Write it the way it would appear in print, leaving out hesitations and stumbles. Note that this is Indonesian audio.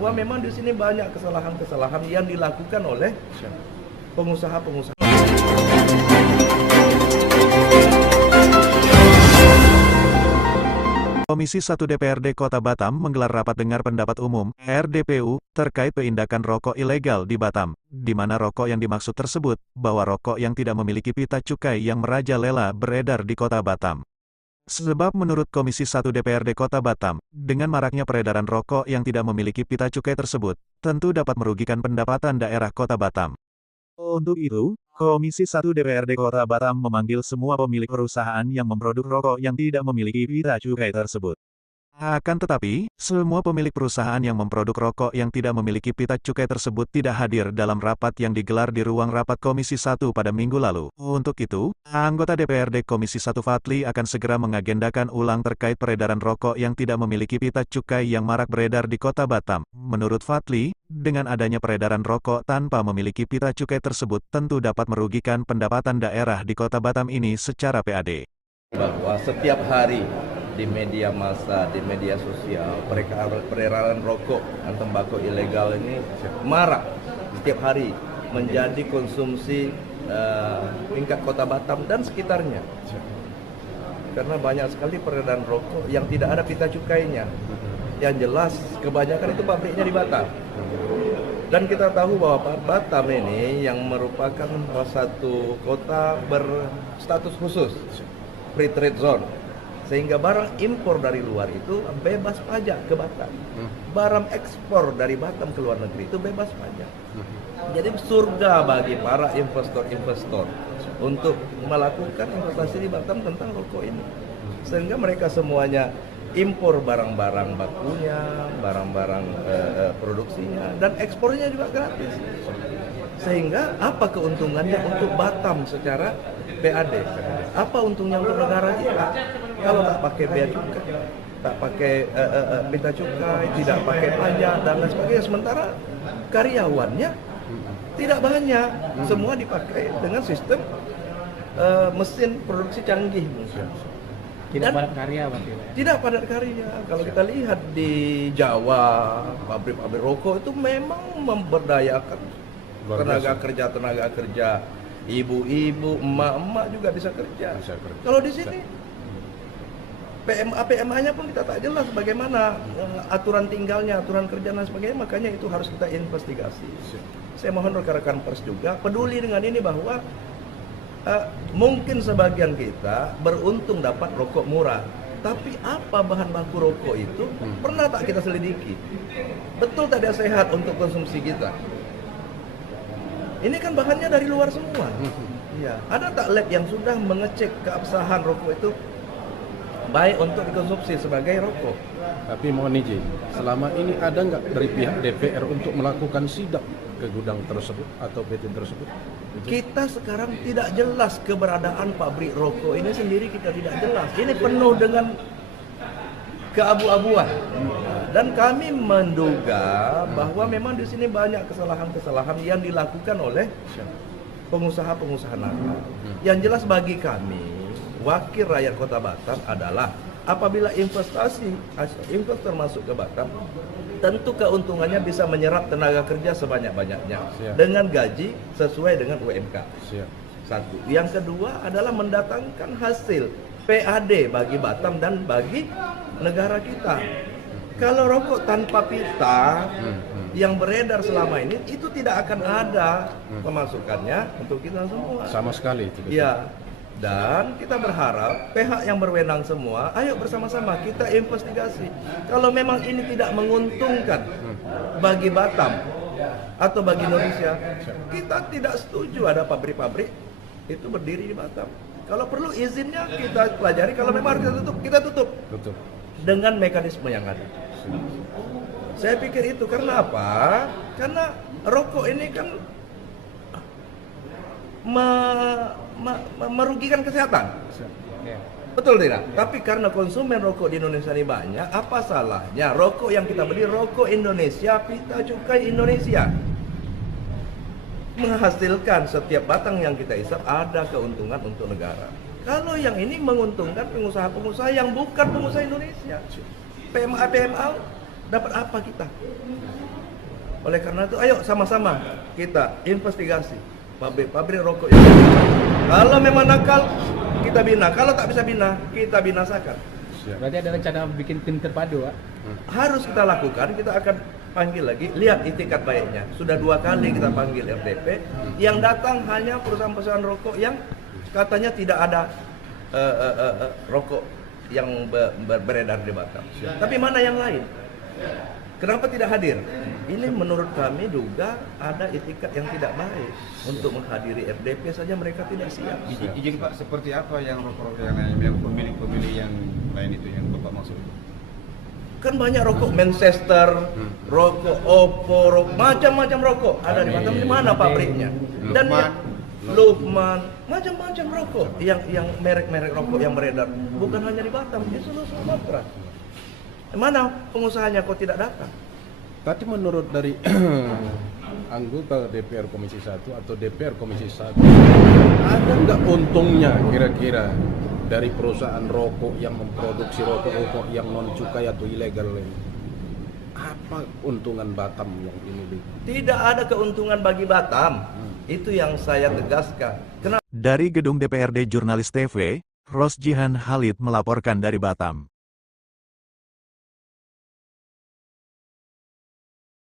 bahwa memang di sini banyak kesalahan-kesalahan yang dilakukan oleh pengusaha-pengusaha. Komisi 1 DPRD Kota Batam menggelar rapat dengar pendapat umum (RDPU) terkait penindakan rokok ilegal di Batam, di mana rokok yang dimaksud tersebut bahwa rokok yang tidak memiliki pita cukai yang merajalela beredar di Kota Batam. Sebab menurut Komisi 1 DPRD Kota Batam, dengan maraknya peredaran rokok yang tidak memiliki pita cukai tersebut, tentu dapat merugikan pendapatan daerah Kota Batam. Untuk itu, Komisi 1 DPRD Kota Batam memanggil semua pemilik perusahaan yang memproduk rokok yang tidak memiliki pita cukai tersebut. Akan tetapi, semua pemilik perusahaan yang memproduk rokok yang tidak memiliki pita cukai tersebut tidak hadir dalam rapat yang digelar di ruang rapat Komisi 1 pada minggu lalu. Untuk itu, anggota DPRD Komisi 1 Fadli akan segera mengagendakan ulang terkait peredaran rokok yang tidak memiliki pita cukai yang marak beredar di Kota Batam. Menurut Fadli, dengan adanya peredaran rokok tanpa memiliki pita cukai tersebut tentu dapat merugikan pendapatan daerah di Kota Batam ini secara PAD. Bahwa setiap hari di media massa, di media sosial, peredaran rokok dan tembakau ilegal ini marak setiap hari menjadi konsumsi tingkat Kota Batam dan sekitarnya. Karena banyak sekali peredaran rokok yang tidak ada pita cukainya. Yang jelas kebanyakan itu pabriknya di Batam. Dan kita tahu bahwa Batam ini yang merupakan salah satu kota berstatus khusus, free trade zone. Sehingga barang impor dari luar itu bebas pajak ke Batam. Barang ekspor dari Batam ke luar negeri itu bebas pajak. Jadi surga bagi para investor-investor untuk melakukan investasi di Batam tentang rokok ini. Sehingga mereka semuanya impor barang-barang bakunya, barang-barang produksinya, dan ekspornya juga gratis. Sehingga apa keuntungannya untuk Batam secara PAD? Apa untungnya untuk negara kita? Kalau tak pakai bea cukai, tak pakai pita cukai, tidak pakai pajak dan lain sebagainya. Sementara karyawannya tidak banyak, semua dipakai dengan sistem mesin produksi canggih. Tidak padat karya, berarti. Tidak padat karya. Kalau kita lihat di Jawa, pabrik-pabrik rokok itu memang memberdayakan tenaga kerja, ibu-ibu, emak-emak juga bisa kerja. Kalau di sini PMA-nya pun kita tak jelas bagaimana aturan tinggalnya, aturan kerja dan sebagainya, makanya itu harus kita investigasi. Saya mohon rekan-rekan pers juga peduli dengan ini bahwa mungkin sebagian kita beruntung dapat rokok murah, tapi apa bahan baku rokok itu pernah tak kita selidiki? Betul tidak sehat untuk konsumsi kita? Ini kan bahannya dari luar semua. Ya, ada tak lab yang sudah mengecek keabsahan rokok itu baik untuk dikonsumsi sebagai rokok? Tapi mohon izin, selama ini ada nggak dari pihak DPR untuk melakukan sidak ke gudang tersebut atau PT tersebut? Kita sekarang tidak jelas keberadaan pabrik rokok ini sendiri, kita tidak jelas. Ini penuh dengan keabu-abuan. Dan kami menduga bahwa memang di sini banyak kesalahan-kesalahan yang dilakukan oleh pengusaha-pengusaha nakal. Yang jelas bagi kami, wakil rakyat Kota Batam adalah apabila investor masuk ke Batam, tentu keuntungannya bisa menyerap tenaga kerja sebanyak-banyaknya dengan gaji sesuai dengan UMK. Satu. Yang kedua adalah mendatangkan hasil PAD bagi Batam dan bagi negara kita. Kalau rokok tanpa pita yang beredar selama ini, itu tidak akan ada pemasukannya untuk kita semua. Sama sekali itu. Ya. Dan kita berharap pihak yang berwenang semua, ayo bersama-sama kita investigasi. Kalau memang ini tidak menguntungkan bagi Batam atau bagi Indonesia, kita tidak setuju ada pabrik-pabrik itu berdiri di Batam. Kalau perlu izinnya kita pelajari, kalau memang harus kita tutup. Dengan mekanisme yang ada. Saya pikir itu karena apa? Karena rokok ini kan merugikan kesehatan. Betul tidak? Tapi karena konsumen rokok di Indonesia ini banyak, apa salahnya rokok yang kita beli rokok Indonesia, pita cukai Indonesia, menghasilkan setiap batang yang kita isap ada keuntungan untuk negara. Kalau yang ini menguntungkan pengusaha-pengusaha yang bukan pengusaha Indonesia, PMA dapat apa kita? Oleh karena itu, ayo sama-sama kita investigasi pabrik rokok yang kalau memang nakal, kita bina. Kalau tak bisa bina, kita binasakan. Berarti ada rencana bikin tim terpadu, Pak? Harus kita lakukan, kita akan panggil lagi, lihat itikat baiknya. Sudah 2 kali kita panggil RDP, yang datang hanya perusahaan-perusahaan rokok yang katanya tidak ada rokok yang beredar di Batam. Tapi mana yang lain? Kenapa tidak hadir? Ini menurut kami juga ada itikat yang tidak baik. Untuk menghadiri RDP saja mereka tidak siap. Izin Pak, seperti apa yang rokok-rokok yang lain, yang pemilik-pemilik yang lain itu yang Bapak maksud? Kan banyak rokok Manchester, rokok Oppo, macam-macam rokok ada di Batam. Di mana pabriknya? Dan Lukman, macam-macam rokok yang merek-merek rokok yang beredar. Bukan hanya di Batam, di seluruh Sumatera. Mana pengusahanya kok tidak datang? Tapi menurut dari anggota DPR Komisi 1 atau DPR Komisi 1, ada nggak untungnya kira-kira dari perusahaan rokok yang memproduksi rokok yang non cukai atau ilegal ini? Apa keuntungan Batam yang dimiliki? Tidak ada keuntungan bagi Batam. Itu yang saya tegaskan. Kenapa? Dari gedung DPRD Jurnalis TV, Rosjihan Halid melaporkan dari Batam.